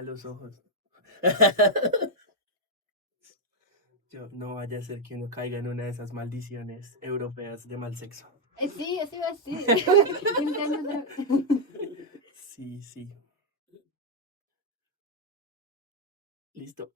a los ojos. Yo, no vaya a ser que uno caiga en una de esas maldiciones europeas de mal sexo. Sí, eso iba a decir. 20 años de... Sí, sí. Listo.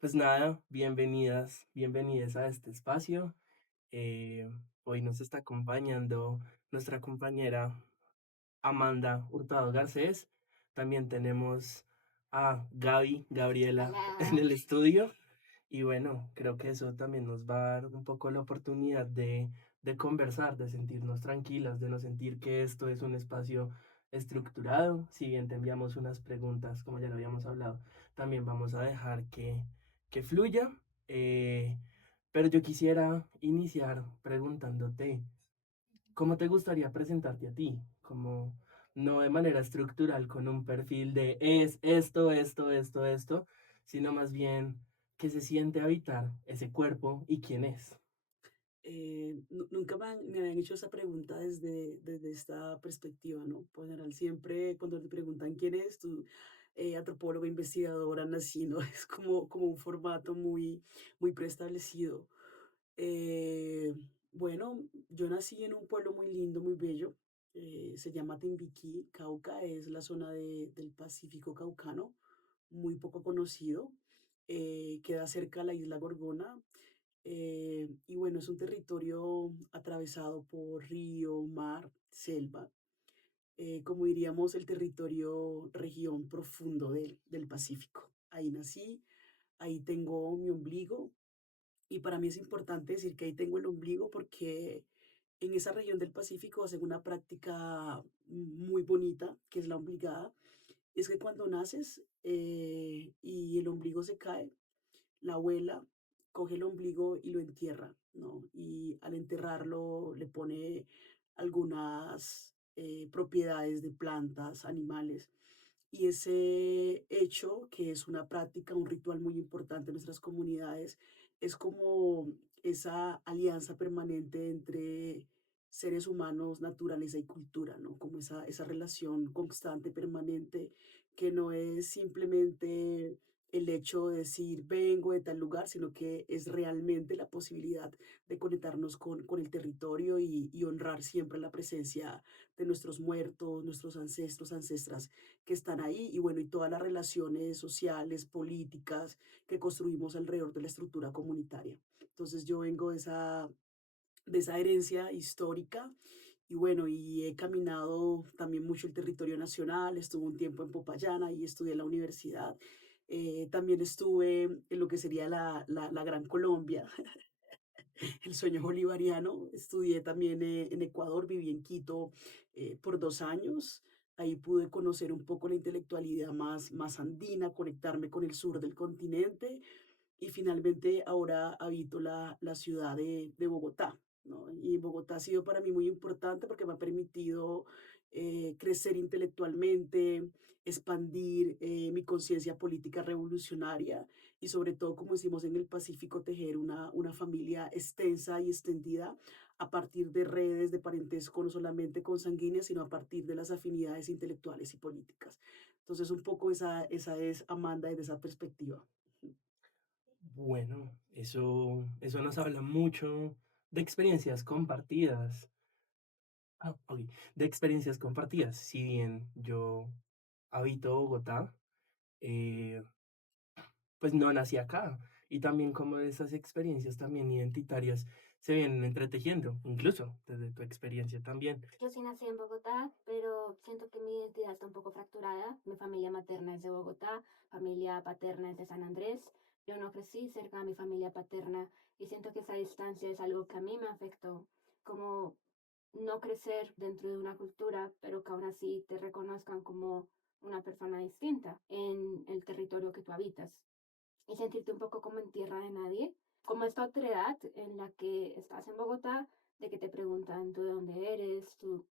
Pues nada, bienvenidas, bienvenidas a este espacio. Hoy nos está acompañando nuestra compañera Amanda Hurtado Garcés. También tenemos a Gaby, Gabriela en Hola. el estudio. Y bueno, creo que eso también nos va a dar un poco la oportunidad de conversar, de sentirnos tranquilas, de no sentir que esto es un espacio estructurado. Si bien te enviamos unas preguntas, como ya lo habíamos hablado, también vamos a dejar que fluya. Eh, pero yo quisiera iniciar preguntándote, ¿cómo te gustaría presentarte a ti? Como no de manera estructural con un perfil de es esto, sino más bien qué se siente habitar ese cuerpo y quién es. Nunca me habían hecho esa pregunta desde esta perspectiva, ¿no? Por lo general, siempre cuando te preguntan quién es, tú, antropóloga, investigadora, nací, ¿no? Es como un formato muy preestablecido. Eh, bueno, yo nací en un pueblo muy lindo, muy bello. Se llama Timbiquí, Cauca, es la zona del Pacífico caucano, muy poco conocido. Queda cerca a la isla Gorgona. Y bueno, es un territorio atravesado por río, mar, selva, como diríamos el territorio región profundo del Pacífico. Ahí nací, ahí tengo mi ombligo y para mí es importante decir que ahí tengo el ombligo porque en esa región del Pacífico hacen una práctica muy bonita, que es la ombligada. Es que cuando naces y el ombligo se cae, la abuela coge el ombligo y lo entierra, ¿no? Y al enterrarlo le pone algunas propiedades de plantas, animales. Y ese hecho, que es una práctica, un ritual muy importante en nuestras comunidades, es como esa alianza permanente entre seres humanos, naturaleza y cultura, ¿no? Como esa relación constante, permanente, que no es simplemente el hecho de decir vengo de tal lugar, sino que es realmente la posibilidad de conectarnos con el territorio y honrar siempre la presencia de nuestros muertos, nuestros ancestros, ancestras que están ahí y bueno, y todas las relaciones sociales, políticas que construimos alrededor de la estructura comunitaria. Entonces yo vengo de esa herencia histórica y bueno, y he caminado también mucho el territorio nacional, estuve un tiempo en Popayán y estudié en la universidad. También estuve en lo que sería la Gran Colombia, el sueño bolivariano. Estudié también en Ecuador, viví en Quito por 2 años. Ahí pude conocer un poco la intelectualidad más andina, conectarme con el sur del continente y finalmente ahora habito la ciudad de Bogotá, ¿no? Y Bogotá ha sido para mí muy importante porque me ha permitido crecer intelectualmente, expandir mi conciencia política revolucionaria y sobre todo, como decimos en el Pacífico, tejer una familia extensa y extendida a partir de redes de parentesco, no solamente consanguíneas, sino a partir de las afinidades intelectuales y políticas. Entonces, un poco esa es Amanda desde esa perspectiva. Bueno, eso nos habla mucho de experiencias compartidas. Ok, de experiencias compartidas. Si bien yo habito Bogotá, eh, pues no nací acá. Y también como esas experiencias también identitarias se vienen entretejiendo, incluso desde tu experiencia también. Yo sí nací en Bogotá, pero siento que mi identidad está un poco fracturada. Mi familia materna es de Bogotá, familia paterna es de San Andrés. Yo no crecí cerca de mi familia paterna y siento que esa distancia es algo que a mí me afectó. Como no crecer dentro de una cultura, pero que aún así te reconozcan como una persona distinta en el territorio que tú habitas y sentirte un poco como en tierra de nadie, como esta otredad en la que estás en Bogotá, de que te preguntan tú de dónde eres, tú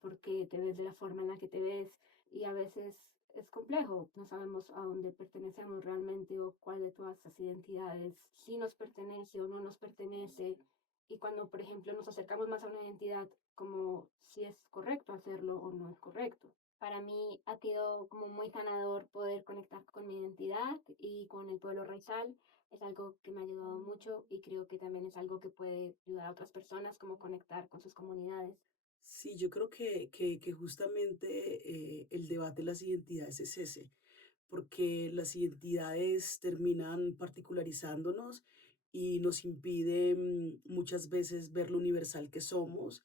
por qué te ves de la forma en la que te ves, y a veces es complejo, no sabemos a dónde pertenecemos realmente o cuál de todas esas identidades sí nos pertenece o no nos pertenece, y cuando, por ejemplo, nos acercamos más a una identidad, como si es correcto hacerlo o no es correcto. Para mí ha sido como muy sanador poder conectar con mi identidad y con el pueblo raizal. Es algo que me ha ayudado mucho y creo que también es algo que puede ayudar a otras personas como conectar con sus comunidades. Sí, yo creo que justamente el debate de las identidades es ese, porque las identidades terminan particularizándonos y nos impiden muchas veces ver lo universal que somos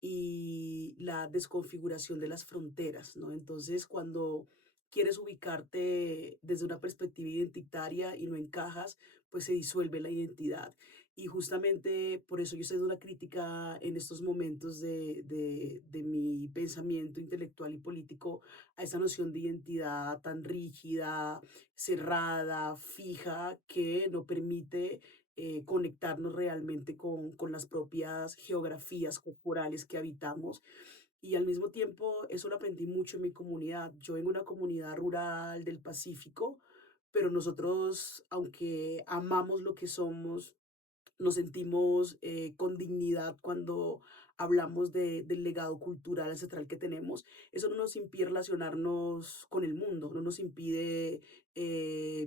y la desconfiguración de las fronteras, ¿no? Entonces, cuando quieres ubicarte desde una perspectiva identitaria y no encajas, pues se disuelve la identidad. Y justamente por eso yo estoy dando una crítica en estos momentos de mi pensamiento intelectual y político a esa noción de identidad tan rígida, cerrada, fija, que no permite conectarnos realmente con las propias geografías corporales que habitamos. Y al mismo tiempo, eso lo aprendí mucho en mi comunidad. Yo vengo de una comunidad rural del Pacífico, pero nosotros, aunque amamos lo que somos, nos sentimos con dignidad cuando hablamos del legado cultural ancestral que tenemos. Eso no nos impide relacionarnos con el mundo, no nos impide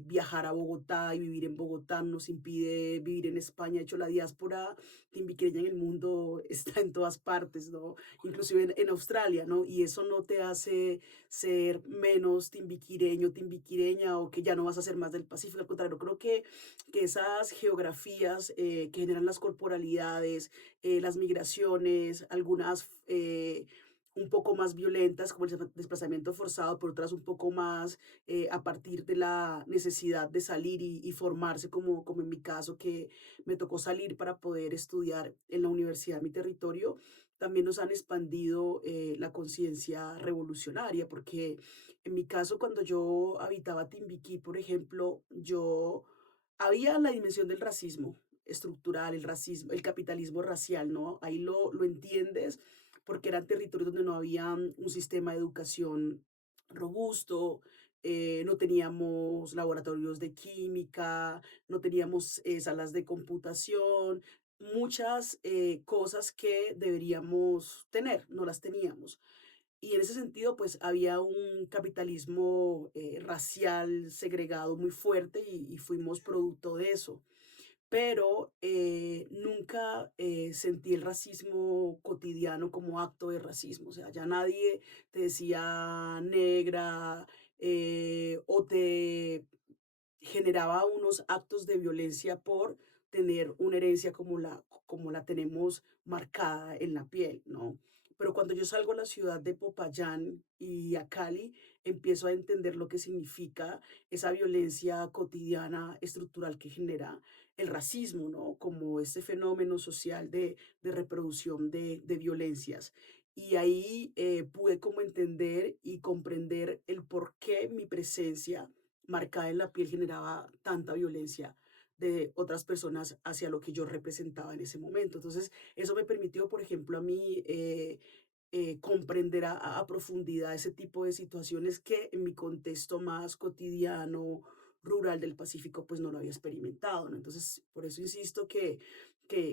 viajar a Bogotá y vivir en Bogotá, no nos impide vivir en España. De hecho, la diáspora timbiquereña en el mundo está en todas partes, ¿no? Inclusive en Australia, ¿no? Y eso no te hace ser menos timbiquireño, timbiquireña o que ya no vas a ser más del Pacífico. Al contrario, creo que esas geografías que generan las corporalidades, las migraciones, algunas un poco más violentas, como el desplazamiento forzado, por otras un poco más a partir de la necesidad de salir y formarse, como en mi caso, que me tocó salir para poder estudiar en la universidad de mi territorio, también nos han expandido la conciencia revolucionaria, porque en mi caso, cuando yo habitaba Timbiquí, por ejemplo, yo había la dimensión del racismo estructural, el racismo, el capitalismo racial, ¿no? Ahí lo entiendes porque eran territorios donde no había un sistema de educación robusto, no teníamos laboratorios de química, no teníamos salas de computación, muchas cosas que deberíamos tener, no las teníamos. Y en ese sentido, pues había un capitalismo racial segregado muy fuerte y fuimos producto de eso. Pero nunca sentí el racismo cotidiano como acto de racismo. O sea, ya nadie te decía negra o te generaba unos actos de violencia por tener una herencia como la tenemos marcada en la piel, ¿no? Pero cuando yo salgo a la ciudad de Popayán y a Cali, empiezo a entender lo que significa esa violencia cotidiana, estructural que genera el racismo, ¿no? Como este fenómeno social de reproducción de violencias. Y ahí pude como entender y comprender el por qué mi presencia marcada en la piel generaba tanta violencia de otras personas hacia lo que yo representaba en ese momento. Entonces, eso me permitió, por ejemplo, a mí comprender a profundidad ese tipo de situaciones que en mi contexto más cotidiano, rural del Pacífico, pues no lo había experimentado, ¿no? Entonces, por eso insisto que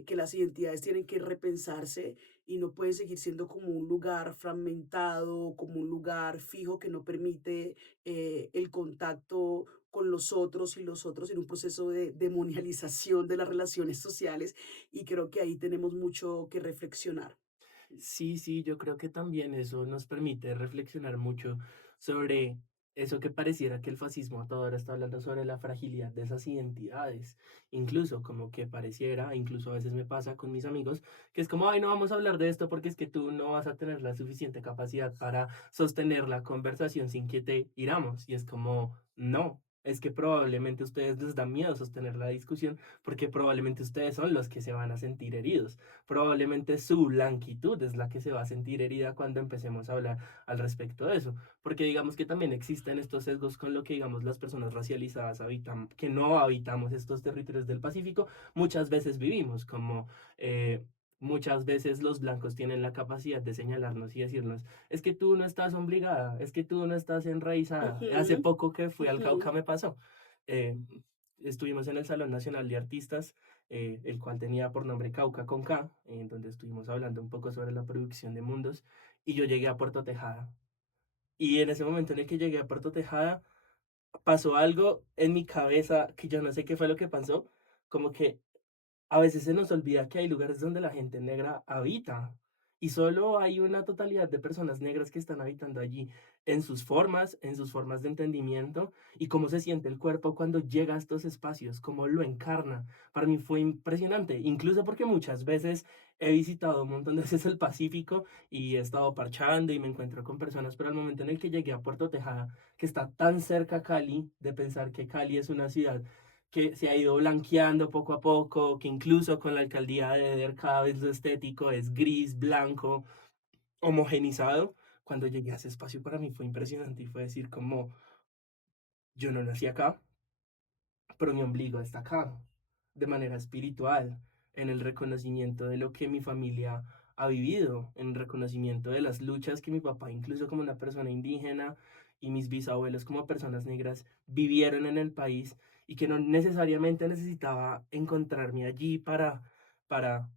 las identidades tienen que repensarse y no pueden seguir siendo como un lugar fragmentado, como un lugar fijo que no permite el contacto con los otros y los otros en un proceso de demonialización de las relaciones sociales y creo que ahí tenemos mucho que reflexionar. Sí, sí, yo creo que también eso nos permite reflexionar mucho sobre eso que pareciera que el fascismo a toda hora está hablando sobre la fragilidad de esas identidades. Incluso como que pareciera, incluso a veces me pasa con mis amigos, que es como, ay, no vamos a hablar de esto porque es que tú no vas a tener la suficiente capacidad para sostener la conversación sin que te iramos. Y es como, no. es que probablemente a ustedes les da miedo sostener la discusión porque probablemente ustedes son los que se van a sentir heridos. Probablemente su blanquitud es la que se va a sentir herida cuando empecemos a hablar al respecto de eso. Porque digamos que también existen estos sesgos con lo que digamos las personas racializadas habitan, que no habitamos estos territorios del Pacífico, muchas veces vivimos, como muchas veces los blancos tienen la capacidad de señalarnos y decirnos, es que tú no estás obligada, es que tú no estás enraizada. Hace Ujú, poco que fui al ujú. Cauca me pasó. Eh, estuvimos en el Salón Nacional de Artistas, el cual tenía por nombre Cauca con K, en donde estuvimos hablando un poco sobre la producción de mundos, y yo llegué a Puerto Tejada. Y en ese momento en el que llegué a Puerto Tejada, pasó algo en mi cabeza que yo no sé qué fue lo que pasó, como que a veces se nos olvida que hay lugares donde la gente negra habita y solo hay una totalidad de personas negras que están habitando allí en sus formas de entendimiento y cómo se siente el cuerpo cuando llega a estos espacios, cómo lo encarna. Para mí fue impresionante, incluso porque muchas veces he visitado un montón de veces el Pacífico y he estado parchando y me encuentro con personas, pero al momento en el que llegué a Puerto Tejada, que está tan cerca a Cali, de pensar que Cali es una ciudad que se ha ido blanqueando poco a poco, que incluso con la alcaldía de Eder cada vez lo estético es gris, blanco, homogenizado. Cuando llegué a ese espacio para mí fue impresionante y fue decir como yo no nací acá, pero mi ombligo está acá, de manera espiritual, en el reconocimiento de lo que mi familia ha vivido, en el reconocimiento de las luchas que mi papá, incluso como una persona indígena, y mis bisabuelos como personas negras vivieron en el país y que no necesariamente necesitaba encontrarme allí para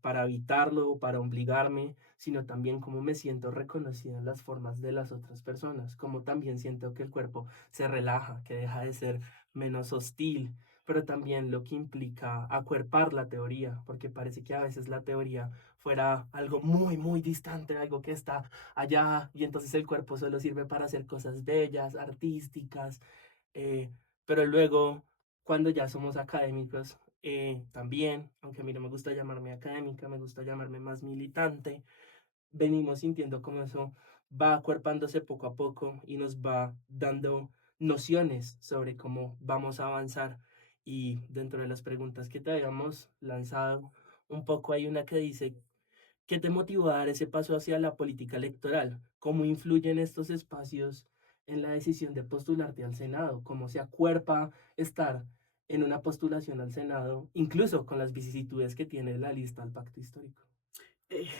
habitarlo o para obligarme, sino también cómo me siento reconocida en las formas de las otras personas, como también siento que el cuerpo se relaja, que deja de ser menos hostil, pero también lo que implica acuerpar la teoría, porque parece que a veces la teoría fuera algo muy, muy distante, algo que está allá, y entonces el cuerpo solo sirve para hacer cosas bellas, artísticas, eh, pero luego, cuando ya somos académicos, también, aunque a mí no me gusta llamarme académica, me gusta llamarme más militante, venimos sintiendo como eso va acuerpándose poco a poco y nos va dando nociones sobre cómo vamos a avanzar. Y dentro de las preguntas que te habíamos lanzado, un poco hay una que dice, ¿qué te motivó a dar ese paso hacia la política electoral? ¿Cómo influyen estos espacios en la decisión de postularte al Senado? ¿Cómo se acuerpa estar en una postulación al Senado, incluso con las vicisitudes que tiene la lista al pacto histórico?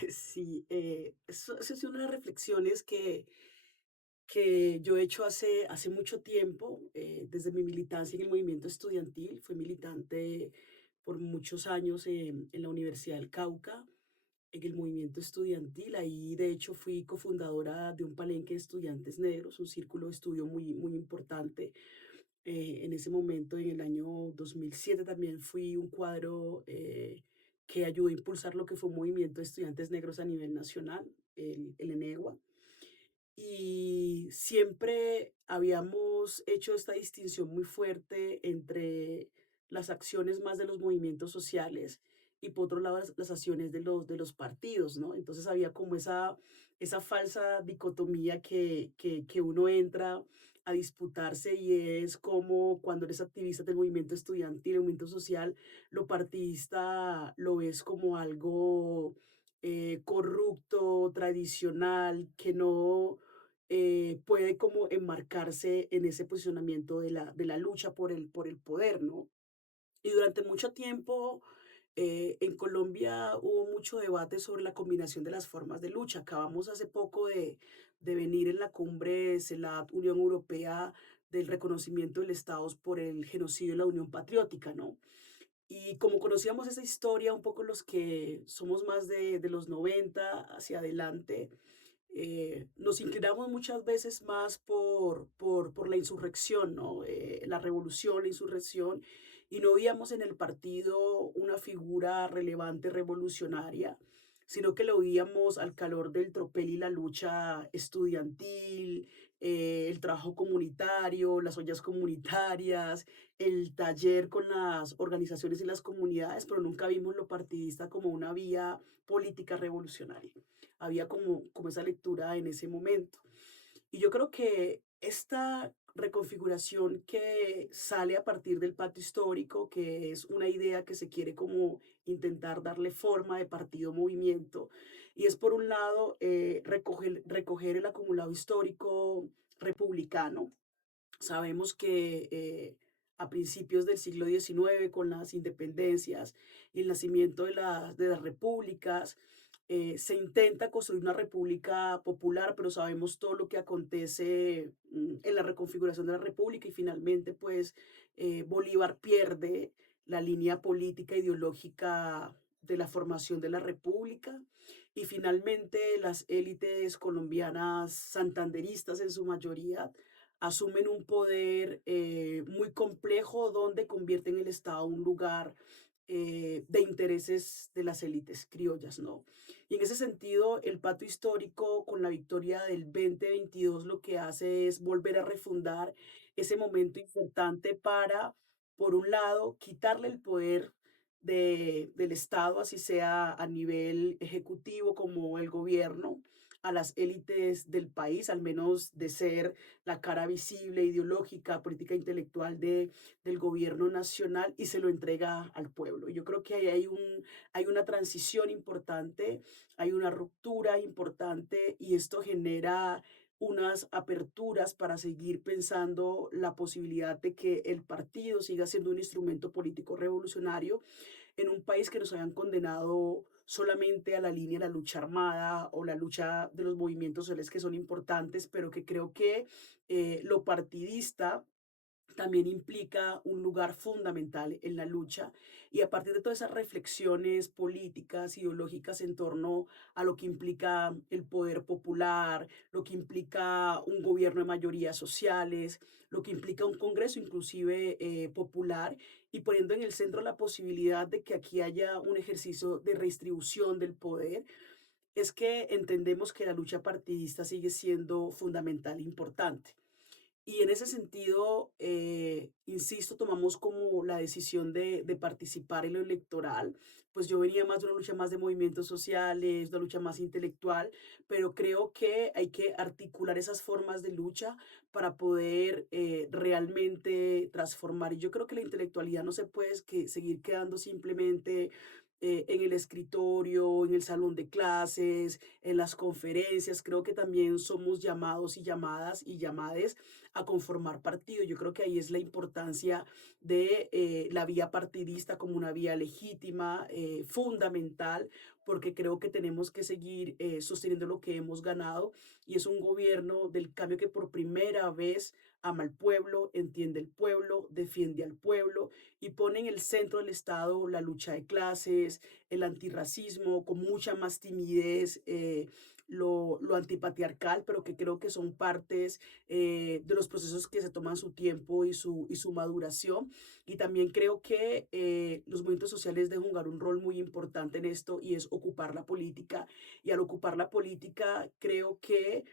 Sí, eso es una de las reflexiones que yo he hecho hace mucho tiempo, desde mi militancia en el movimiento estudiantil. Fui militante por muchos años en la Universidad del Cauca, en el movimiento estudiantil. Ahí, de hecho, fui cofundadora de un palenque de estudiantes negros, un círculo de estudio muy, muy importante. En ese momento, en el año 2007, también fui un cuadro que ayudó a impulsar lo que fue un movimiento de estudiantes negros a nivel nacional, el ENEGUA. Y siempre habíamos hecho esta distinción muy fuerte entre las acciones más de los movimientos sociales y por otro lado las acciones de los partidos, ¿no? Entonces había como esa falsa dicotomía que uno entra a disputarse y es como cuando eres activista del movimiento estudiantil, el movimiento social, lo partidista lo ves como algo corrupto, tradicional, que no puede como enmarcarse en ese posicionamiento de la lucha por el poder, ¿no? Y durante mucho tiempo en Colombia hubo mucho debate sobre la combinación de las formas de lucha. Acabamos hace poco de venir en la cumbre CELAT Unión Europea del reconocimiento del Estado por el genocidio de la Unión Patriótica, ¿no? Y como conocíamos esa historia, un poco los que somos más de los 90 hacia adelante, nos inclinamos muchas veces más por la insurrección, ¿no? La revolución, la insurrección, y no veíamos en el partido una figura relevante revolucionaria, sino que lo veíamos al calor del tropel y la lucha estudiantil, el trabajo comunitario, las ollas comunitarias, el taller con las organizaciones y las comunidades, pero nunca vimos lo partidista como una vía política revolucionaria. Había como esa lectura en ese momento. Y yo creo que esta reconfiguración que sale a partir del pacto histórico, que es una idea que se quiere como intentar darle forma de partido movimiento. Y es por un lado recoger el acumulado histórico republicano. Sabemos que a principios del siglo XIX, con las independencias y el nacimiento de las repúblicas, se intenta construir una república popular, pero sabemos todo lo que acontece en la reconfiguración de la república y finalmente pues Bolívar pierde la línea política ideológica de la formación de la república y finalmente las élites colombianas santanderistas en su mayoría asumen un poder muy complejo donde convierten el Estado en un lugar de intereses de las élites criollas, ¿no? Y en ese sentido, el pacto histórico con la victoria del 2022 lo que hace es volver a refundar ese momento importante para, por un lado, quitarle el poder del Estado, así sea a nivel ejecutivo como el gobierno, a las élites del país, al menos de ser la cara visible, ideológica, política intelectual del gobierno nacional y se lo entrega al pueblo. Yo creo que ahí hay una transición importante, hay una ruptura importante y esto genera unas aperturas para seguir pensando la posibilidad de que el partido siga siendo un instrumento político revolucionario en un país que nos habían condenado solamente a la línea de la lucha armada o la lucha de los movimientos sociales que son importantes, pero que creo que lo partidista también implica un lugar fundamental en la lucha y a partir de todas esas reflexiones políticas, ideológicas en torno a lo que implica el poder popular, lo que implica un gobierno de mayorías sociales, lo que implica un Congreso inclusive popular y poniendo en el centro la posibilidad de que aquí haya un ejercicio de redistribución del poder, es que entendemos que la lucha partidista sigue siendo fundamental e importante. Y en ese sentido, insisto, tomamos como la decisión de participar en lo electoral, pues yo venía más de una lucha más de movimientos sociales, una lucha más intelectual, pero creo que hay que articular esas formas de lucha para poder realmente transformar. Y yo creo que la intelectualidad no se puede seguir quedando simplemente en el escritorio, en el salón de clases, en las conferencias. Creo que también somos llamados y llamadas y llamades a conformar partido. Yo creo que ahí es la importancia de la vía partidista como una vía legítima, fundamental, porque creo que tenemos que seguir sosteniendo lo que hemos ganado y es un gobierno del cambio que por primera vez ama al pueblo, entiende el pueblo, defiende al pueblo y pone en el centro del Estado la lucha de clases, el antirracismo, con mucha más timidez, lo antipatriarcal, pero que creo que son partes de los procesos que se toman su tiempo y su maduración. Y también creo que los movimientos sociales deben jugar un rol muy importante en esto y es ocupar la política. Y al ocupar la política, creo que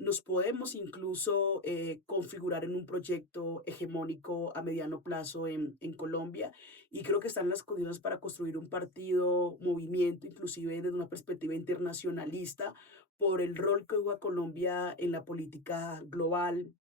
nos podemos incluso configurar en un proyecto hegemónico a mediano plazo en Colombia y creo que están las condiciones para construir un partido, movimiento, inclusive desde una perspectiva internacionalista, por el rol que juega Colombia en la política global,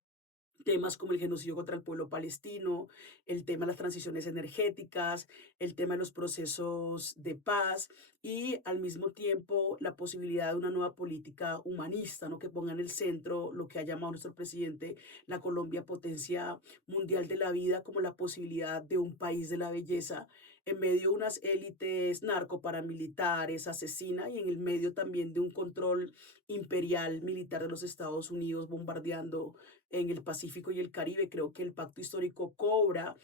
temas como el genocidio contra el pueblo palestino, el tema de las transiciones energéticas, el tema de los procesos de paz y al mismo tiempo la posibilidad de una nueva política humanista, ¿no? Que ponga en el centro lo que ha llamado nuestro presidente la Colombia potencia mundial de la vida como la posibilidad de un país de la belleza en medio de unas élites narcoparamilitares, asesinas y en el medio también de un control imperial militar de los Estados Unidos bombardeando en el Pacífico y el Caribe. Creo que el pacto histórico cobra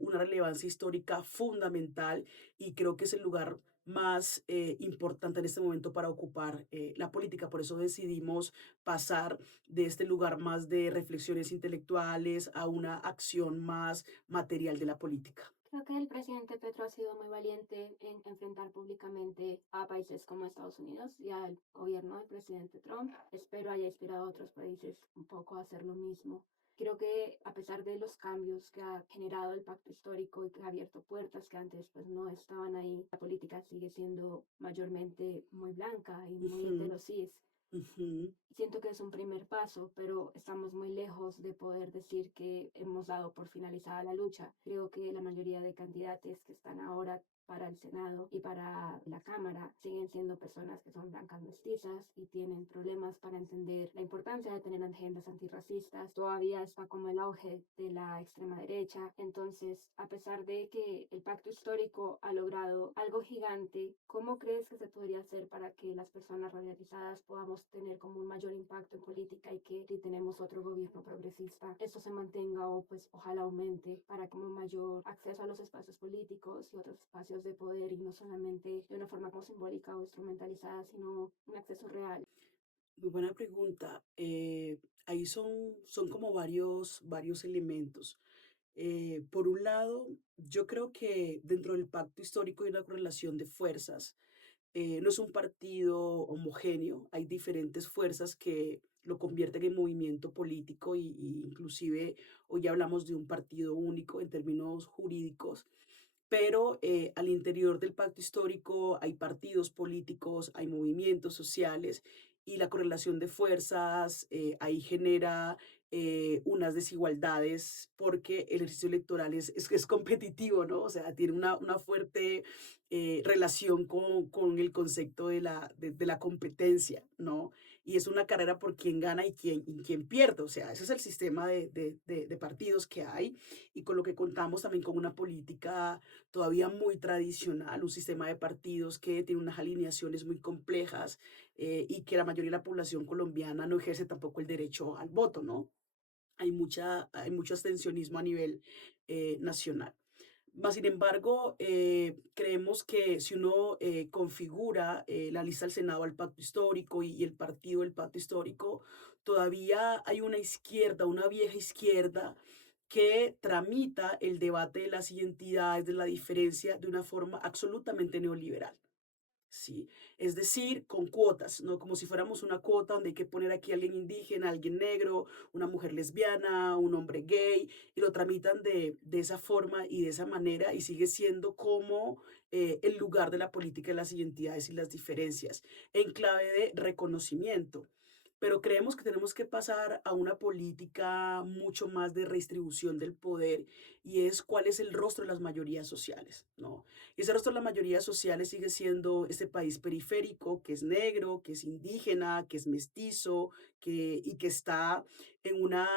una relevancia histórica fundamental y creo que es el lugar más importante en este momento para ocupar la política. Por eso decidimos pasar de este lugar más de reflexiones intelectuales a una acción más material de la política. Creo que el presidente Petro ha sido muy valiente en enfrentar públicamente a países como Estados Unidos y al gobierno del presidente Trump. Espero haya inspirado a otros países un poco a hacer lo mismo. Creo que a pesar de los cambios que ha generado el pacto histórico y que ha abierto puertas que antes pues no estaban ahí, la política sigue siendo mayormente muy blanca y muy Ujú. heterosis. Ujú. Siento que es un primer paso, pero estamos muy lejos de poder decir que hemos dado por finalizada la lucha. Creo que la mayoría de candidatos que están ahora para el Senado y para la Cámara siguen siendo personas que son blancas mestizas y tienen problemas para entender la importancia de tener agendas antirracistas. Todavía está como el auge de la extrema derecha. Entonces, a pesar de que el pacto histórico ha logrado algo gigante, ¿cómo crees que se podría hacer para que las personas radicalizadas podamos tener como un mayor impacto en política y que si tenemos otro gobierno progresista, esto se mantenga o pues ojalá aumente para como mayor acceso a los espacios políticos y otros espacios de poder y no solamente de una forma como simbólica o instrumentalizada, sino un acceso real? Muy buena pregunta. Ahí son como varios elementos. Por un lado, yo creo que dentro del pacto histórico hay una correlación de fuerzas. No es un partido homogéneo, hay diferentes fuerzas que lo convierten en movimiento político y inclusive hoy ya hablamos de un partido único en términos jurídicos, pero al interior del pacto histórico hay partidos políticos, hay movimientos sociales y la correlación de fuerzas ahí genera unas desigualdades porque el ejercicio electoral es competitivo, ¿no? O sea, tiene una fuerte relación con el concepto de la competencia, ¿no? Y es una carrera por quién gana y quién pierde. O sea, ese es el sistema de partidos que hay y con lo que contamos también con una política todavía muy tradicional, un sistema de partidos que tiene unas alineaciones muy complejas y que la mayoría de la población colombiana no ejerce tampoco el derecho al voto, ¿no? Hay mucho abstencionismo a nivel nacional. Más sin embargo, creemos que si uno configura la lista del Senado al pacto histórico y el partido del pacto histórico, todavía hay una izquierda, una vieja izquierda que tramita el debate de las identidades, de la diferencia, de una forma absolutamente neoliberal. Sí, es decir, con cuotas, ¿no? Como si fuéramos una cuota donde hay que poner aquí a alguien indígena, alguien negro, una mujer lesbiana, un hombre gay, y lo tramitan de esa forma y de esa manera, y sigue siendo como el lugar de la política de las identidades y las diferencias, en clave de reconocimiento. Pero creemos que tenemos que pasar a una política mucho más de redistribución del poder y es cuál es el rostro de las mayorías sociales, ¿no? Y ese rostro de las mayorías sociales sigue siendo este país periférico, que es negro, que es indígena, que es mestizo, y que está en una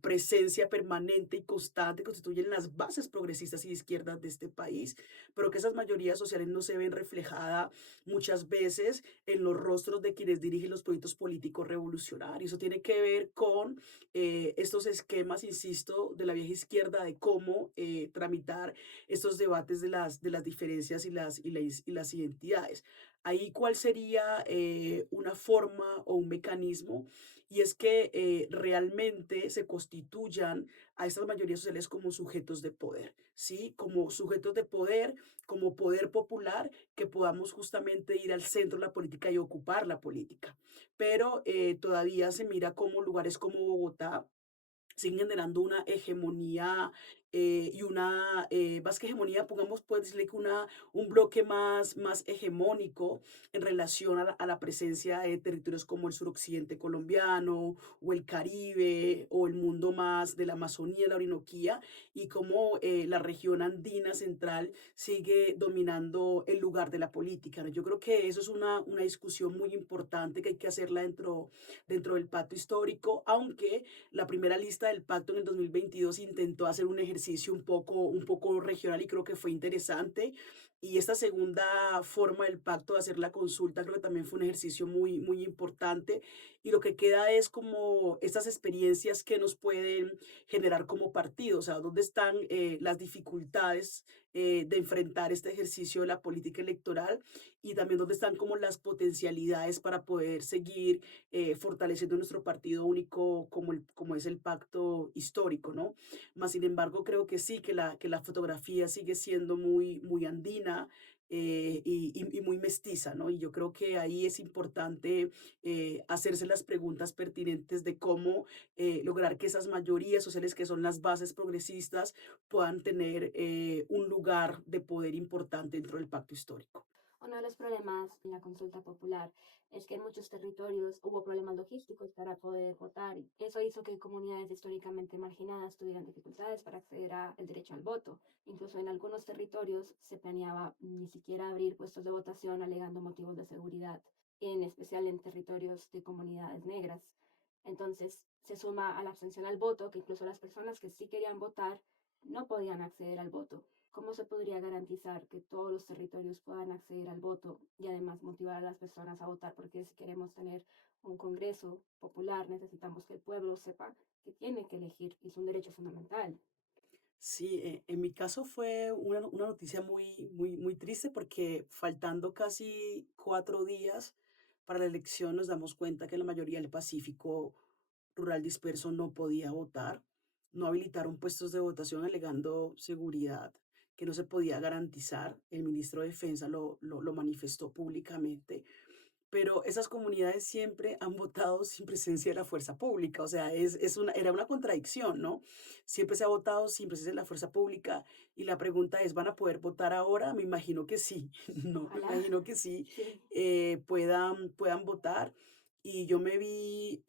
presencia permanente y constante, constituyen las bases progresistas y de izquierdas de este país, pero que esas mayorías sociales no se ven reflejadas muchas veces en los rostros de quienes dirigen los proyectos políticos revolucionarios. Eso tiene que ver con estos esquemas, insisto, de la vieja izquierda de cómo tramitar estos debates de las diferencias y las identidades. Ahí, ¿cuál sería una forma o un mecanismo? Y es que realmente se constituyan a estas mayorías sociales como sujetos de poder, ¿sí? Como sujetos de poder, como poder popular, que podamos justamente ir al centro de la política y ocupar la política. Pero todavía se mira como lugares como Bogotá, siguen generando una hegemonía y una, más que hegemonía, pongamos, puede decirle que un bloque más hegemónico en relación a la presencia de territorios como el suroccidente colombiano o el Caribe o el mundo más de la Amazonía, la Orinoquía, y como la región andina central sigue dominando el lugar de la política, ¿no? Yo creo que eso es una discusión muy importante que hay que hacerla dentro del pacto histórico, aunque la primera lista del pacto en el 2022 intentó hacer un ejercicio un poco regional y creo que fue interesante. Y esta segunda forma del pacto de hacer la consulta creo que también fue un ejercicio muy importante. Y lo que queda es como estas experiencias que nos pueden generar como partido, o sea, dónde están las dificultades de enfrentar este ejercicio de la política electoral y también dónde están como las potencialidades para poder seguir fortaleciendo nuestro partido único como es el pacto histórico, ¿no? Más sin embargo, creo que sí, que la fotografía sigue siendo muy andina y muy mestiza, ¿no? Y yo creo que ahí es importante hacerse las preguntas pertinentes de cómo lograr que esas mayorías sociales que son las bases progresistas puedan tener un lugar de poder importante dentro del pacto histórico. Uno de los problemas en la consulta popular es que en muchos territorios hubo problemas logísticos para poder votar. Eso hizo que comunidades históricamente marginadas tuvieran dificultades para acceder al derecho al voto. Incluso en algunos territorios se planeaba ni siquiera abrir puestos de votación alegando motivos de seguridad, en especial en territorios de comunidades negras. Entonces se suma a la abstención al voto que incluso las personas que sí querían votar no podían acceder al voto. ¿Cómo se podría garantizar que todos los territorios puedan acceder al voto y además motivar a las personas a votar? Porque si queremos tener un Congreso popular, necesitamos que el pueblo sepa que tiene que elegir y es un derecho fundamental. Sí, en mi caso fue una noticia muy triste porque faltando casi 4 días para la elección nos damos cuenta que la mayoría del Pacífico rural disperso no podía votar. No habilitaron puestos de votación alegando seguridad que no se podía garantizar. El ministro de Defensa lo manifestó públicamente, pero esas comunidades siempre han votado sin presencia de la fuerza pública, o sea, era una contradicción, ¿no? Siempre se ha votado sin presencia de la fuerza pública y la pregunta es, ¿van a poder votar ahora? Me imagino que sí, ¿no? Me Ojalá, imagino que sí, sí. puedan votar y yo me vi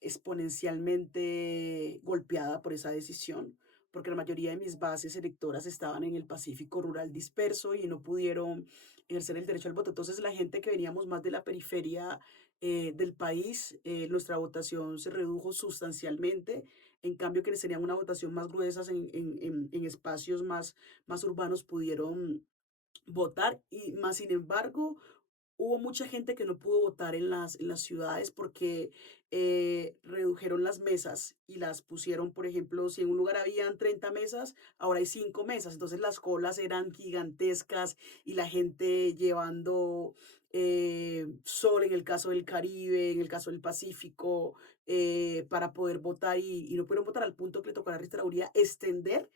exponencialmente golpeada por esa decisión, porque la mayoría de mis bases electoras estaban en el Pacífico rural disperso y no pudieron ejercer el derecho al voto. Entonces, la gente que veníamos más de la periferia del país, nuestra votación se redujo sustancialmente. En cambio, quienes tenían una votación más gruesa en espacios más urbanos pudieron votar y más sin embargo hubo mucha gente que no pudo votar en las ciudades porque redujeron las mesas y las pusieron, por ejemplo, si en un lugar habían 30 mesas, ahora hay 5 mesas. Entonces las colas eran gigantescas y la gente llevando sol en el caso del Caribe, en el caso del Pacífico, para poder votar y no pudieron votar al punto que le tocó a la registraduría extender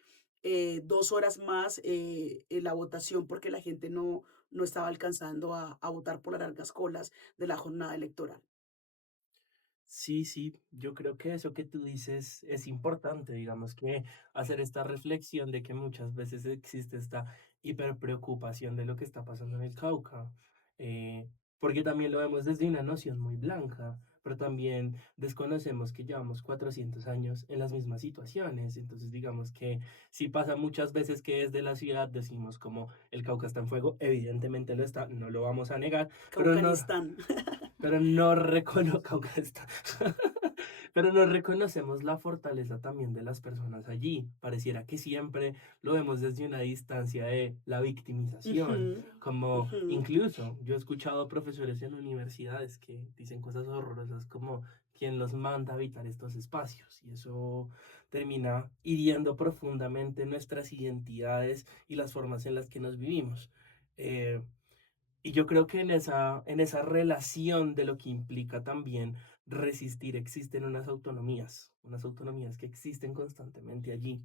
2 horas más la votación porque la gente no estaba alcanzando a votar por las largas colas de la jornada electoral. Sí, sí, yo creo que eso que tú dices es importante, digamos que hacer esta reflexión de que muchas veces existe esta hiperpreocupación de lo que está pasando en el Cauca, eh, porque también lo vemos desde una noción muy blanca, pero también desconocemos que llevamos 400 años en las mismas situaciones, entonces digamos que si pasa muchas veces que desde la ciudad decimos como el Cauca está en fuego, evidentemente lo está, no lo vamos a negar, pero no, Caucanistán. pero no reconozco pero no reconocemos la fortaleza también de las personas allí. Pareciera que siempre lo vemos desde una distancia de la victimización, Ujú, Sí. como ujú. incluso yo he escuchado profesores en universidades que dicen cosas horrorosas como quién los manda a habitar estos espacios y eso termina hiriendo profundamente nuestras identidades y las formas en las que nos vivimos. Eh, y yo creo que en esa relación de lo que implica también resistir, existen unas autonomías que existen constantemente allí.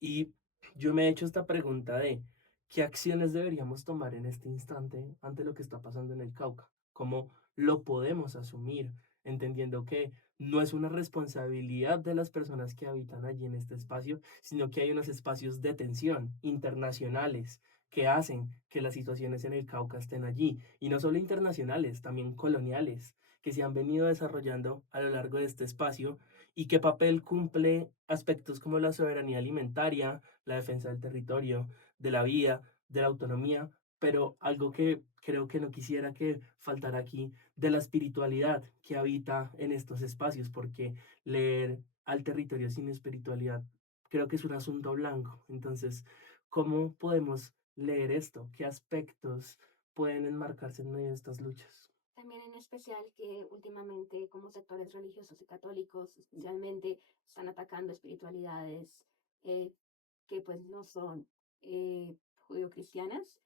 Y yo me he hecho esta pregunta de qué acciones deberíamos tomar en este instante ante lo que está pasando en el Cauca, cómo lo podemos asumir, entendiendo que no es una responsabilidad de las personas que habitan allí en este espacio, sino que hay unos espacios de tensión internacionales que hacen que las situaciones en el Cauca estén allí, y no solo internacionales, también coloniales, que se han venido desarrollando a lo largo de este espacio y qué papel cumple aspectos como la soberanía alimentaria, la defensa del territorio, de la vida, de la autonomía, pero algo que creo que no quisiera que faltara aquí, de la espiritualidad que habita en estos espacios, porque leer al territorio sin espiritualidad creo que es un asunto blanco. Entonces, ¿cómo podemos leer esto? ¿Qué aspectos pueden enmarcarse en medio de estas luchas? También en especial que últimamente como sectores religiosos y católicos especialmente están atacando espiritualidades eh, que pues no son judio-cristianas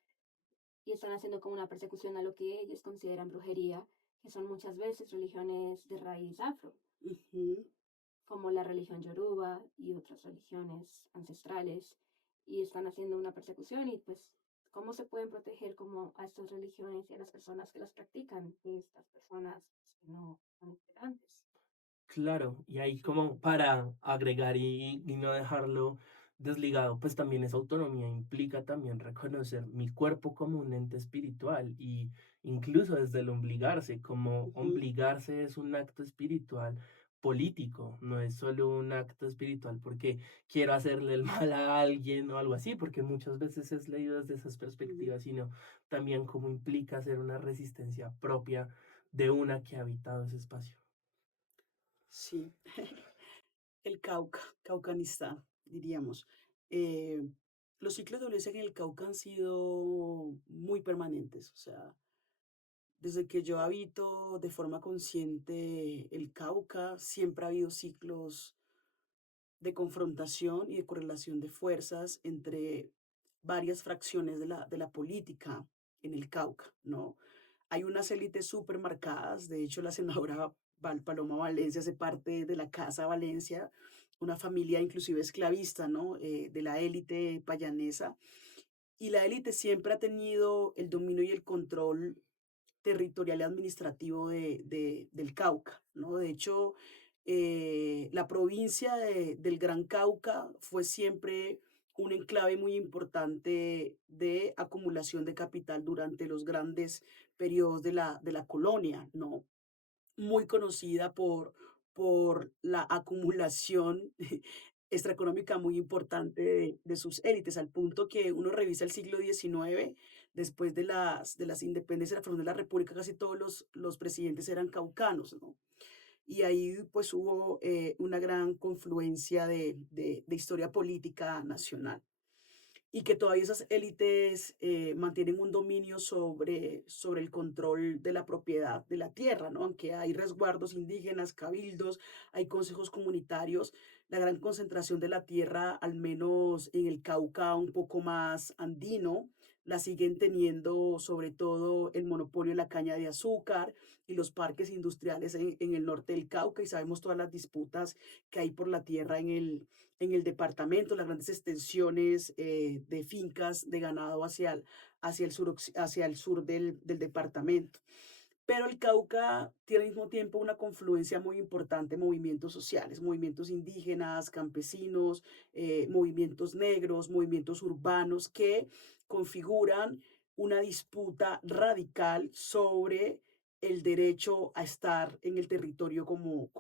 y están haciendo como una persecución a lo que ellos consideran brujería, que son muchas veces religiones de raíz afro, Ujú. como la religión yoruba y otras religiones ancestrales, y están haciendo una persecución y pues cómo se pueden proteger como a estas religiones y a las personas que las practican, de estas personas pues, que no son integrantes. Claro, y ahí como para agregar y no dejarlo desligado, pues también esa autonomía implica también reconocer mi cuerpo como un ente espiritual y incluso desde el ombligarse, como Ujú. ombligarse es un acto espiritual político, no es solo un acto espiritual porque quiero hacerle el mal a alguien o algo así, porque muchas veces es leído desde esas Ujú. perspectivas, sino también como implica hacer una resistencia propia de una que ha habitado ese espacio. Sí, el Cauca, Caucanistán, diríamos. Eh, los ciclos de violencia en el Cauca han sido muy permanentes, o sea, desde que yo habito de forma consciente el Cauca, siempre ha habido ciclos de confrontación y de correlación de fuerzas entre varias fracciones de la política en el Cauca, ¿no? Hay unas élites súper marcadas, de hecho la senadora Paloma Valencia hace parte de la Casa Valencia, una familia inclusive esclavista, ¿no? De la élite payanesa. Y la élite siempre ha tenido el dominio y el control territorial y administrativo del Cauca, ¿no? De hecho, la provincia del Gran Cauca fue siempre un enclave muy importante de acumulación de capital durante los grandes periodos de la colonia, ¿no? Muy conocida por la acumulación extraeconómica muy importante de sus élites, al punto que uno revisa el siglo XIX, después de las independencias, la formación de la República, casi todos los presidentes eran caucanos, ¿no? Y ahí pues hubo una gran confluencia de historia política nacional y que todavía esas élites mantienen un dominio sobre el control de la propiedad de la tierra, ¿no? Aunque hay resguardos indígenas, cabildos, hay consejos comunitarios, la gran concentración de la tierra, al menos en el Cauca un poco más andino, la siguen teniendo sobre todo el monopolio de la caña de azúcar y los parques industriales en el norte del Cauca, y sabemos todas las disputas que hay por la tierra en el departamento, las grandes extensiones de fincas de ganado hacia el sur del departamento. Pero el Cauca tiene al mismo tiempo una confluencia muy importante de movimientos sociales, movimientos indígenas, campesinos, movimientos negros, movimientos urbanos que configuran una disputa radical sobre el derecho a estar en el territorio como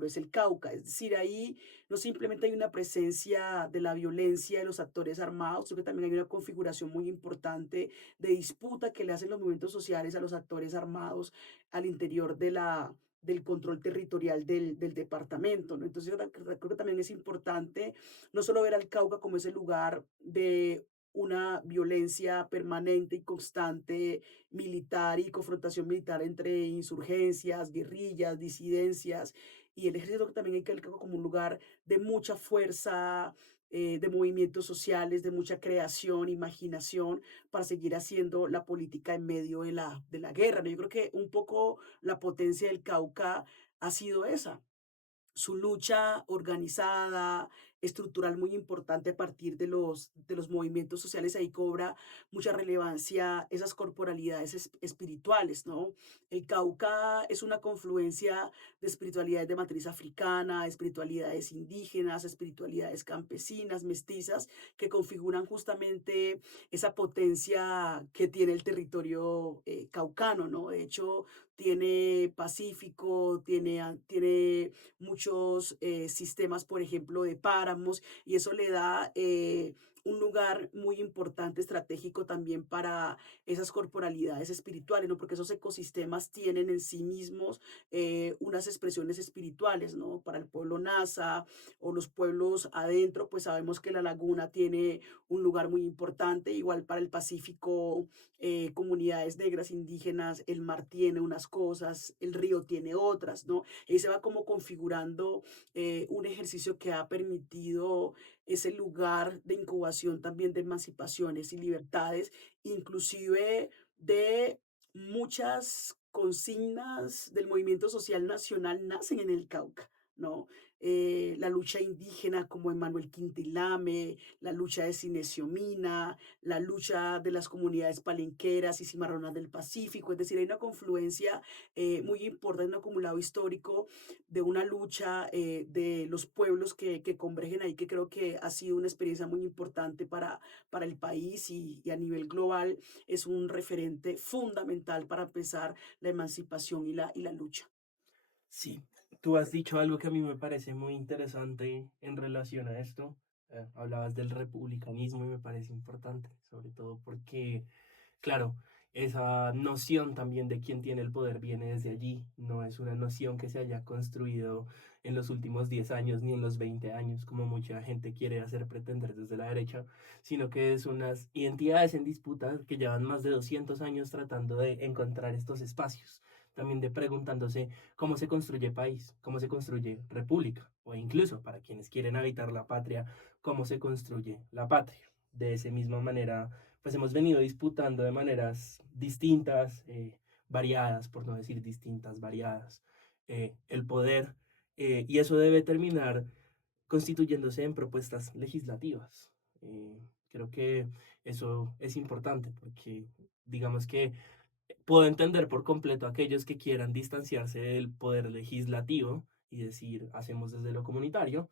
lo es el Cauca. Es decir, ahí no simplemente hay una presencia de la violencia de los actores armados, sino que también hay una configuración muy importante de disputa que le hacen los movimientos sociales a los actores armados al interior del control territorial del departamento, ¿no? Entonces, yo creo que también es importante no solo ver al Cauca como ese lugar de una violencia permanente y constante militar y confrontación militar entre insurgencias, guerrillas, disidencias, y el ejército que también hay que ver como un lugar de mucha fuerza, de movimientos sociales, de mucha creación, imaginación, para seguir haciendo la política en medio de la guerra, ¿no? Yo creo que un poco la potencia del Cauca ha sido esa, su lucha organizada, estructural muy importante a partir de los movimientos sociales, ahí cobra mucha relevancia esas corporalidades espirituales, ¿no? El Cauca es una confluencia de espiritualidades de matriz africana, espiritualidades indígenas, espiritualidades campesinas, mestizas, que configuran justamente esa potencia que tiene el territorio caucano, ¿no? De hecho, tiene Pacífico, tiene muchos sistemas, por ejemplo, de páramos, y eso le da un lugar muy importante, estratégico también para esas corporalidades espirituales, ¿no? Porque esos ecosistemas tienen en sí mismos unas expresiones espirituales, ¿no? Para el pueblo Nasa o los pueblos adentro, pues sabemos que la laguna tiene un lugar muy importante, igual para el Pacífico, comunidades negras indígenas, el mar tiene unas cosas, el río tiene otras, ¿no? Y se va como configurando un ejercicio que ha permitido ese lugar de incubación también de emancipaciones y libertades, inclusive de muchas consignas del movimiento social nacional nacen en el Cauca, ¿no? la lucha indígena como Emmanuel Quintilame, la lucha de Sinesio Mina, la lucha de las comunidades palenqueras y cimarronas del Pacífico. Es decir, hay una confluencia muy importante, un acumulado histórico de una lucha de los pueblos que convergen ahí, que creo que ha sido una experiencia muy importante para el país y a nivel global es un referente fundamental para empezar la emancipación y la lucha. Sí, tú has dicho algo que a mí me parece muy interesante en relación a esto. Hablabas del republicanismo y me parece importante, sobre todo porque, claro, esa noción también de quién tiene el poder viene desde allí. No es una noción que se haya construido en los últimos 10 años ni en los 20 años, como mucha gente quiere hacer pretender desde la derecha, sino que es unas identidades en disputa que llevan más de 200 años tratando de encontrar estos espacios. También de preguntándose cómo se construye país, cómo se construye república, o incluso para quienes quieren habitar la patria, cómo se construye la patria. De esa misma manera, pues hemos venido disputando de maneras distintas, variadas, por no decir distintas, variadas, el poder, y eso debe terminar constituyéndose en propuestas legislativas. Creo que eso es importante porque digamos que puedo entender por completo a aquellos que quieran distanciarse del poder legislativo y decir, hacemos desde lo comunitario,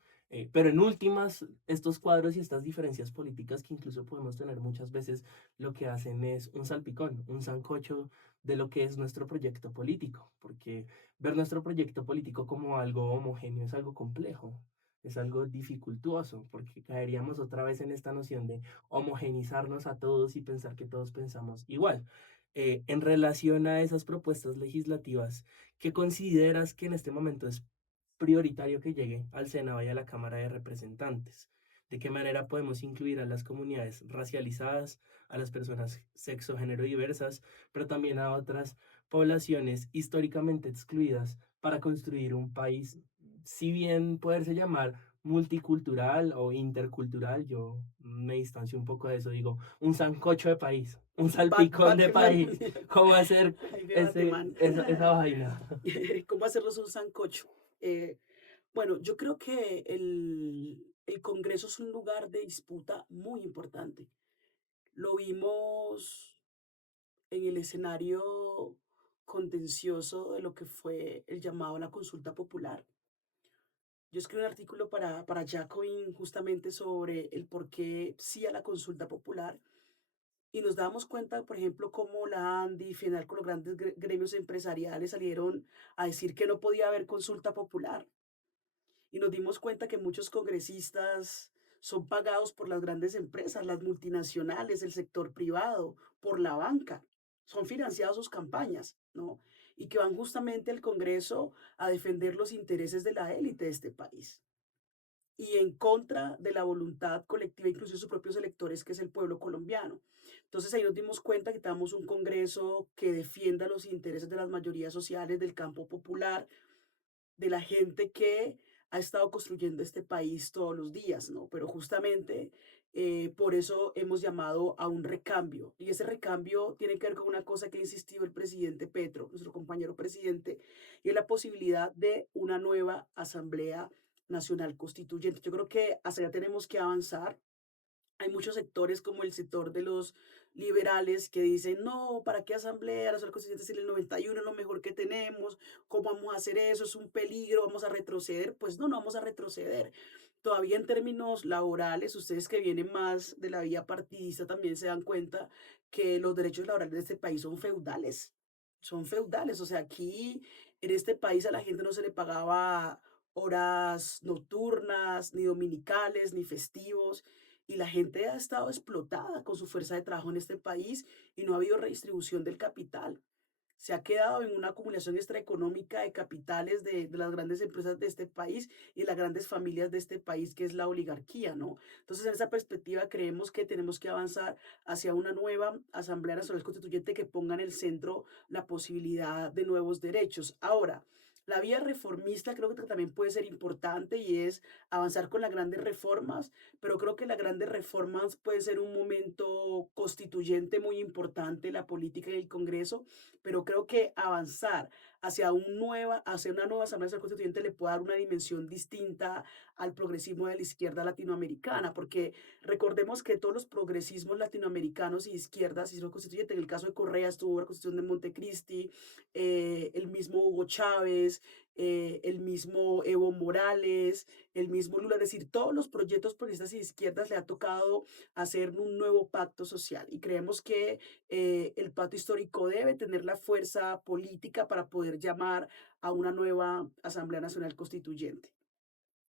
pero en últimas, estos cuadros y estas diferencias políticas que incluso podemos tener muchas veces, lo que hacen es un salpicón, un sancocho de lo que es nuestro proyecto político, porque ver nuestro proyecto político como algo homogéneo es algo complejo. Es algo dificultuoso, porque caeríamos otra vez en esta noción de homogenizarnos a todos y pensar que todos pensamos igual. En relación a esas propuestas legislativas, ¿qué consideras que en este momento es prioritario que llegue al Senado y a la Cámara de Representantes? ¿De qué manera podemos incluir a las comunidades racializadas, a las personas sexo, género diversas, pero también a otras poblaciones históricamente excluidas para construir un país, si bien poderse llamar multicultural o intercultural? Yo me distancio un poco de eso, digo, un sancocho de país, un salpicón de Bateman, país. ¿Cómo hacer ahí ve Bateman. esa vaina? ¿Cómo hacerlos un sancocho? Eh, bueno, yo creo que el Congreso es un lugar de disputa muy importante. Lo vimos en el escenario contencioso de lo que fue el llamado a la consulta popular. Yo escribí un artículo para Jacobin justamente sobre el por qué sí a la consulta popular y nos damos cuenta, por ejemplo, cómo la ANDI, final con los grandes gremios empresariales salieron a decir que no podía haber consulta popular. Y nos dimos cuenta que muchos congresistas son pagados por las grandes empresas, las multinacionales, el sector privado, por la banca. Son financiados sus campañas, ¿no? Y que van justamente al Congreso a defender los intereses de la élite de este país y en contra de la voluntad colectiva, incluso de sus propios electores, que es el pueblo colombiano. Entonces ahí nos dimos cuenta que tenemos un Congreso que defienda los intereses de las mayorías sociales, del campo popular, de la gente que ha estado construyendo este país todos los días, ¿no? Pero justamente por eso hemos llamado a un recambio. Y ese recambio tiene que ver con una cosa que ha insistido el presidente Petro, nuestro compañero presidente, y es la posibilidad de una nueva Asamblea Nacional Constituyente. Yo creo que hasta allá tenemos que avanzar. Hay muchos sectores como el sector de los liberales que dicen, no, ¿para qué asamblea? La constituyente es el 91 es lo mejor que tenemos, ¿cómo vamos a hacer eso? Es un peligro, vamos a retroceder. Pues no, no vamos a retroceder. Todavía en términos laborales, ustedes que vienen más de la vía partidista también se dan cuenta que los derechos laborales de este país son feudales. Son feudales. O sea, aquí en este país a la gente no se le pagaba horas nocturnas, ni dominicales, ni festivos y la gente ha estado explotada con su fuerza de trabajo en este país y no ha habido redistribución del capital. Se ha quedado en una acumulación extraeconómica de capitales de las grandes empresas de este país y las grandes familias de este país, que es la oligarquía, ¿no? Entonces, en esa perspectiva, creemos que tenemos que avanzar hacia una nueva Asamblea Nacional Constituyente que ponga en el centro la posibilidad de nuevos derechos. Ahora, la vía reformista creo que también puede ser importante y es avanzar con las grandes reformas, pero creo que las grandes reformas pueden ser un momento constituyente muy importante en la política y el Congreso, pero creo que avanzar hacia una nueva Asamblea Nacional Constituyente le pueda dar una dimensión distinta al progresismo de la izquierda latinoamericana, porque recordemos que todos los progresismos latinoamericanos y izquierdas hicieron constituyente. En el caso de Correa estuvo la constitución de Montecristi, el mismo Hugo Chávez, el mismo Evo Morales, el mismo Lula, es decir, todos los proyectos progresistas y de izquierdas le ha tocado hacer un nuevo pacto social y creemos que el pacto histórico debe tener la fuerza política para poder llamar a una nueva Asamblea Nacional Constituyente.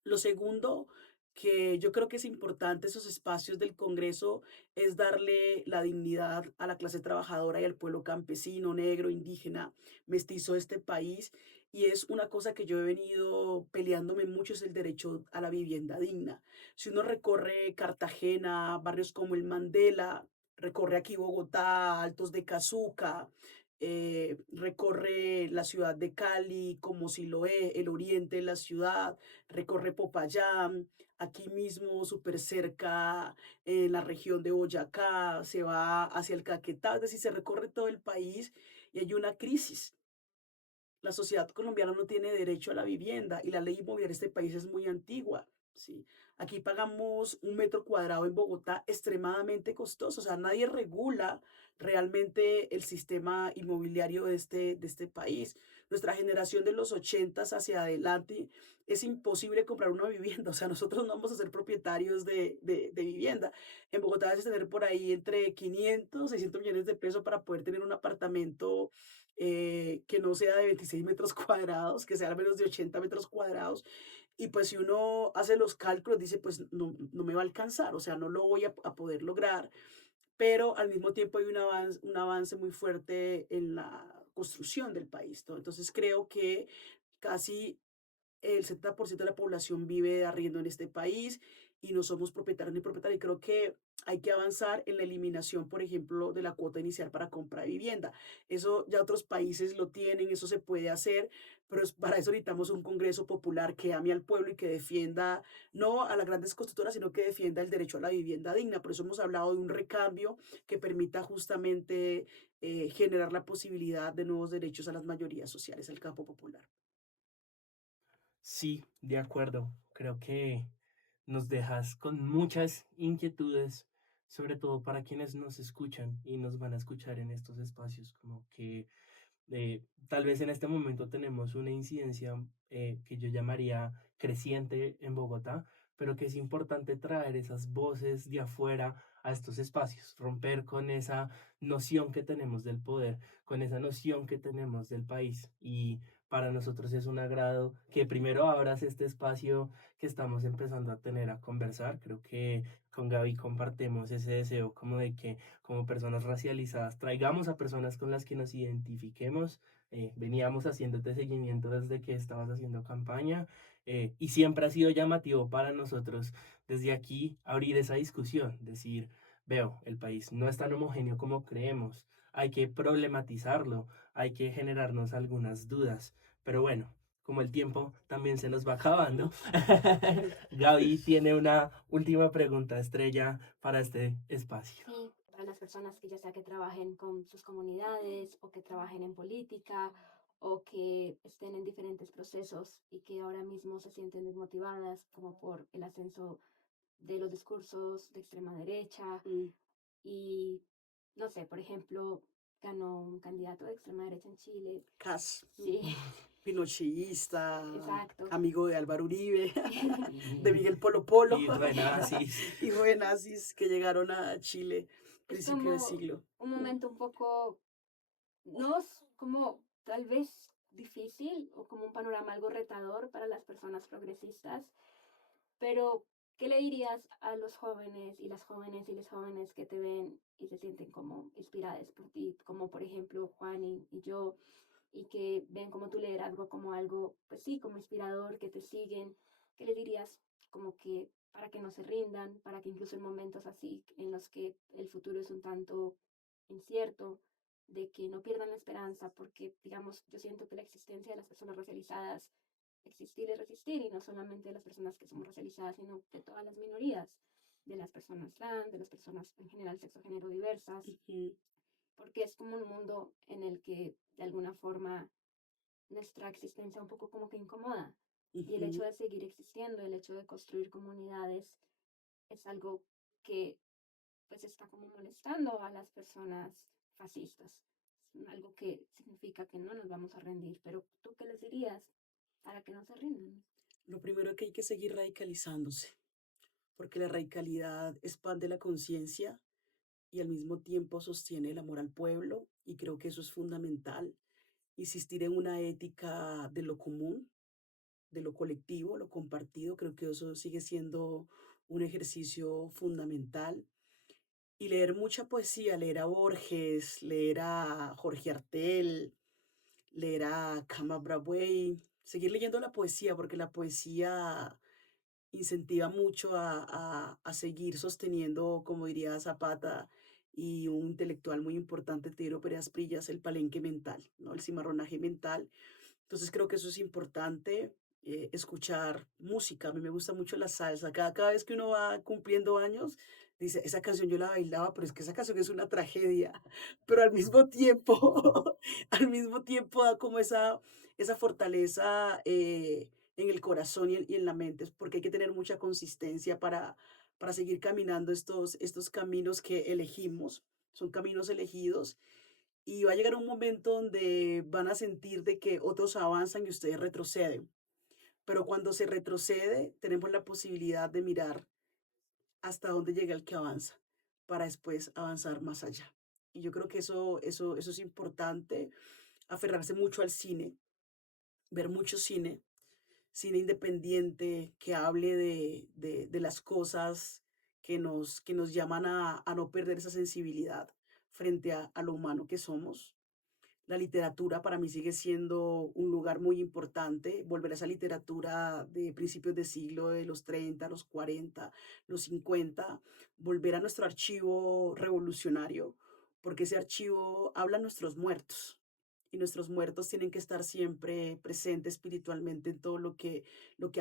Lo segundo que yo creo que es importante esos espacios del Congreso es darle la dignidad a la clase trabajadora y al pueblo campesino, negro, indígena, mestizo de este país. Y es una cosa que yo he venido peleándome mucho, es el derecho a la vivienda digna. Si uno recorre Cartagena, barrios como el Mandela, recorre aquí Bogotá, Altos de Cazuca, recorre la ciudad de Cali, como Siloé, el oriente de la ciudad, recorre Popayán, aquí mismo súper cerca en la región de Boyacá, se va hacia el Caquetá, es decir, se recorre todo el país y hay una crisis. La sociedad colombiana no tiene derecho a la vivienda y la ley inmobiliaria de este país es muy antigua. ¿Sí? Aquí pagamos un metro cuadrado en Bogotá extremadamente costoso, o sea, nadie regula realmente el sistema inmobiliario de este país. Nuestra generación de los 80 hacia adelante es imposible comprar una vivienda, o sea, nosotros no vamos a ser propietarios de vivienda. En Bogotá debes tener por ahí entre 500, 600 millones de pesos para poder tener un apartamento que no sea de 26 metros cuadrados, que sea al menos de 80 metros cuadrados. Y pues si uno hace los cálculos, dice, pues no me va a alcanzar, o sea, no lo voy a poder lograr, pero al mismo tiempo hay un avance muy fuerte en la construcción del país, ¿no? Entonces creo que casi el 70% de la población vive de arriendo en este país y no somos propietarios ni propietarios. Y creo que hay que avanzar en la eliminación, por ejemplo, de la cuota inicial para compra de vivienda. Eso ya otros países lo tienen, eso se puede hacer, pero para eso necesitamos un Congreso popular que ame al pueblo y que defienda no a las grandes constructoras, sino que defienda el derecho a la vivienda digna. Por eso hemos hablado de un recambio que permita justamente generar la posibilidad de nuevos derechos a las mayorías sociales, al campo popular. Sí, de acuerdo. Creo que nos dejas con muchas inquietudes, sobre todo para quienes nos escuchan y nos van a escuchar en estos espacios, como que tal vez en este momento tenemos una incidencia que yo llamaría creciente en Bogotá, pero que es importante traer esas voces de afuera a estos espacios, romper con esa noción que tenemos del poder, con esa noción que tenemos del país. Y para nosotros es un agrado que primero abras este espacio que estamos empezando a tener a conversar. Creo que con Gaby compartimos ese deseo como de que como personas racializadas traigamos a personas con las que nos identifiquemos. Veníamos haciéndote seguimiento desde que estabas haciendo campaña y siempre ha sido llamativo para nosotros desde aquí abrir esa discusión, decir, veo, el país no es tan homogéneo como creemos, hay que problematizarlo, hay que generarnos algunas dudas, pero bueno. Como el tiempo también se nos va acabando, Gaby tiene una última pregunta estrella para este espacio. Sí, para las personas que ya sea que trabajen con sus comunidades o que trabajen en política o que estén en diferentes procesos y que ahora mismo se sienten desmotivadas como por el ascenso de los discursos de extrema derecha Mm, y no sé, por ejemplo, ganó un candidato de extrema derecha en Chile. Cas. Sí, Pinochetista, exacto. amigo de Álvaro Uribe, de Miguel Polo Polo, Y renazis. hijo de nazis que llegaron a Chile Es principio de como siglo. un momento un poco, no es como tal vez difícil o como un panorama algo retador para las personas progresistas, pero ¿qué le dirías a los jóvenes y las jóvenes y los jóvenes que te ven y se sienten como inspiradas por ti, como por ejemplo Juan y yo, y que ven como tu liderazgo como algo, pues sí, como inspirador, que te siguen? ¿Qué le dirías como que para que no se rindan, para que incluso en momentos así en los que el futuro es un tanto incierto, de que no pierdan la esperanza, porque digamos, yo siento que la existencia de las personas racializadas, existir es resistir, y no solamente de las personas que somos racializadas, sino de todas las minorías, de las personas trans, de las personas en general sexo género diversas, Ujú. porque es como un mundo en el que de alguna forma nuestra existencia un poco como que incomoda. Y el hecho Ujú. de seguir existiendo, el hecho de construir comunidades, es algo que pues está como molestando a las personas fascistas. Es algo que significa que no nos vamos a rendir. Pero ¿tú qué les dirías para que no se rindan? Lo primero que hay que seguir radicalizándose, porque la radicalidad expande la conciencia y al mismo tiempo sostiene el amor al pueblo y creo que eso es fundamental. Insistir en una ética de lo común, de lo colectivo, lo compartido, creo que eso sigue siendo un ejercicio fundamental. Y leer mucha poesía, leer a Borges, leer a Jorge Artel, leer a Kama Brabuey, seguir leyendo la poesía, porque la poesía incentiva mucho a seguir sosteniendo, como diría Zapata, y un intelectual muy importante, Teodoro Pérez Prillas, el palenque mental, ¿no? El cimarronaje mental. Entonces creo que eso es importante, escuchar música. A mí me gusta mucho la salsa. Cada vez que uno va cumpliendo años, dice, esa canción yo la bailaba, pero es que esa canción es una tragedia. Pero al mismo tiempo, al mismo tiempo da como esa fortaleza en el corazón y en la mente, porque hay que tener mucha consistencia para seguir caminando estos caminos que elegimos. Son caminos elegidos y va a llegar un momento donde van a sentir de que otros avanzan y ustedes retroceden. Pero cuando se retrocede, tenemos la posibilidad de mirar hasta dónde llega el que avanza para después avanzar más allá. Y yo creo que eso es importante, aferrarse mucho al cine, ver mucho cine, cine independiente que hable de las cosas que nos llaman a no perder esa sensibilidad frente a lo humano que somos. La literatura para mí sigue siendo un lugar muy importante, volver a esa literatura de principios de siglo, de los 30, los 40, los 50, volver a nuestro archivo revolucionario, porque ese archivo habla a nuestros muertos y nuestros muertos tienen que estar siempre presentes espiritualmente en todo lo que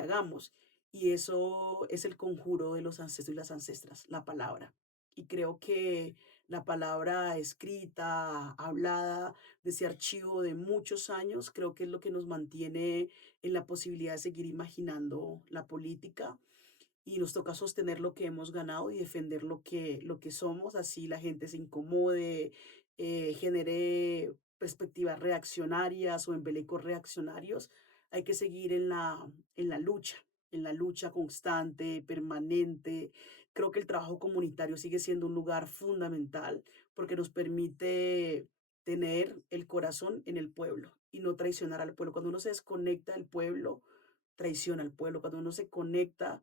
hagamos. Y eso es el conjuro de los ancestros y las ancestras, la palabra. Y creo que la palabra escrita, hablada, de ese archivo de muchos años, creo que es lo que nos mantiene en la posibilidad de seguir imaginando la política y nos toca sostener lo que hemos ganado y defender lo que somos, así la gente se incomode, genere perspectivas reaccionarias o embelecos reaccionarios. Hay que seguir en la lucha constante, permanente. Creo que el trabajo comunitario sigue siendo un lugar fundamental porque nos permite tener el corazón en el pueblo y no traicionar al pueblo. Cuando uno se desconecta del pueblo, traiciona al pueblo. Cuando uno se conecta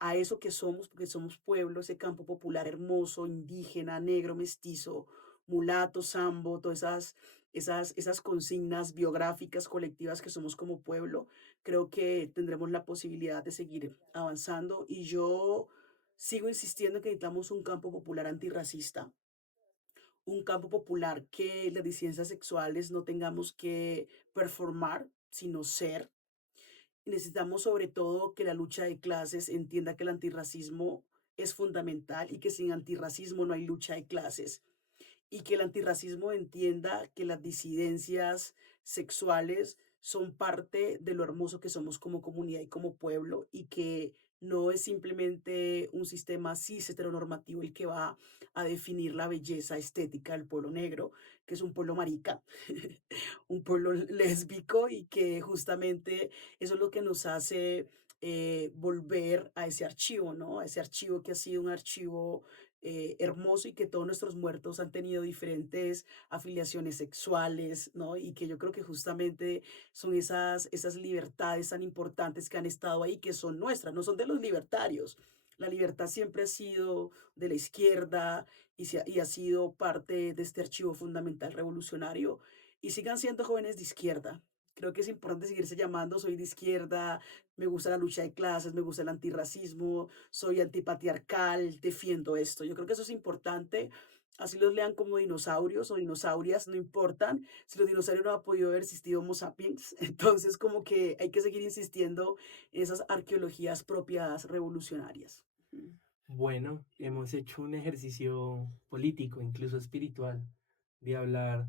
a eso que somos, porque somos pueblo, ese campo popular hermoso, indígena, negro, mestizo, mulato, sambo, todas esas consignas biográficas, colectivas que somos como pueblo, creo que tendremos la posibilidad de seguir avanzando. Y yo sigo insistiendo que necesitamos un campo popular antirracista, un campo popular que las disidencias sexuales no tengamos que performar, sino ser. Y necesitamos sobre todo que la lucha de clases entienda que el antirracismo es fundamental y que sin antirracismo no hay lucha de clases y que el antirracismo entienda que las disidencias sexuales son parte de lo hermoso que somos como comunidad y como pueblo y que no es simplemente un sistema cis heteronormativo el que va a definir la belleza estética del pueblo negro, que es un pueblo marica, un pueblo lésbico y que justamente eso es lo que nos hace volver a ese archivo, ¿no? A ese archivo que ha sido un archivo hermoso y que todos nuestros muertos han tenido diferentes afiliaciones sexuales, ¿no? Y que yo creo que justamente son esas libertades tan importantes que han estado ahí, que son nuestras, no son de los libertarios. La libertad siempre ha sido de la izquierda y ha sido parte de este archivo fundamental revolucionario. Y sigan siendo jóvenes de izquierda. Creo que es importante seguirse llamando, soy de izquierda, me gusta la lucha de clases, me gusta el antirracismo, soy antipatriarcal, defiendo esto. Yo creo que eso es importante. Así los lean como dinosaurios o dinosaurias, no importan. Si los dinosaurios no han podido haber existido Homo sapiens, entonces como que hay que seguir insistiendo en esas arqueologías propias revolucionarias. Ujú. Bueno, hemos hecho un ejercicio político, incluso espiritual, de hablar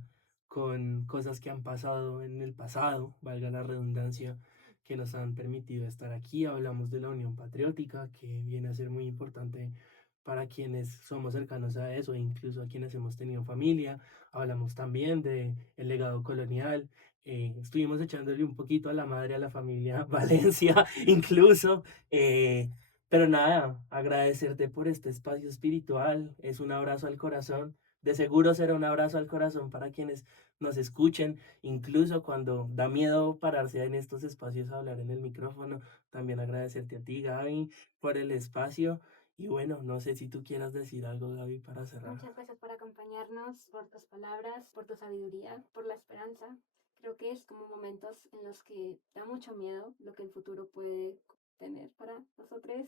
con cosas que han pasado en el pasado, valga la redundancia, que nos han permitido estar aquí. Hablamos de la Unión Patriótica, que viene a ser muy importante para quienes somos cercanos a eso, incluso a quienes hemos tenido familia. Hablamos también de el legado colonial. Estuvimos echándole un poquito a la madre, a la familia Valencia, incluso. Pero nada, agradecerte por este espacio espiritual. Es un abrazo al corazón. De seguro será un abrazo al corazón para quienes nos escuchen, incluso cuando da miedo pararse en estos espacios a hablar en el micrófono. También agradecerte a ti, Gaby, por el espacio. Y bueno, no sé si tú quieras decir algo, Gaby, para cerrar. Muchas gracias por acompañarnos, por tus palabras, por tu sabiduría, por la esperanza. Creo que es como momentos en los que da mucho miedo lo que el futuro puede tener para nosotros,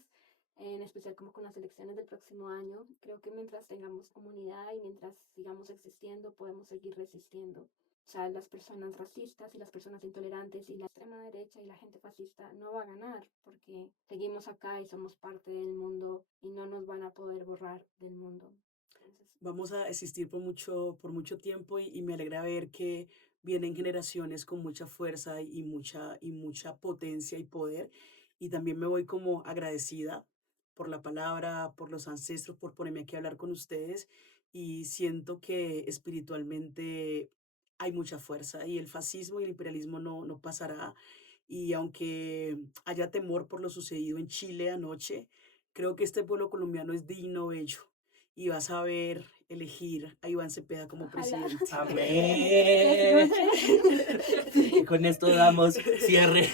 en especial como con las elecciones del próximo año. Creo que mientras tengamos comunidad y mientras sigamos existiendo, podemos seguir resistiendo. O sea, las personas racistas y las personas intolerantes y la extrema derecha y la gente fascista no va a ganar porque seguimos acá y somos parte del mundo y no nos van a poder borrar del mundo. Entonces, Vamos a existir por mucho tiempo y me alegra ver que vienen generaciones con mucha fuerza y mucha potencia y poder. Y también me voy como agradecida por la palabra, por los ancestros, por ponerme aquí a hablar con ustedes. Y siento que espiritualmente hay mucha fuerza y el fascismo y el imperialismo no pasará. Y aunque haya temor por lo sucedido en Chile anoche, creo que este pueblo colombiano es digno, bello y va a saber elegir a Iván Cepeda como ojalá. presidente. Amén. Y Sí. con esto damos cierre.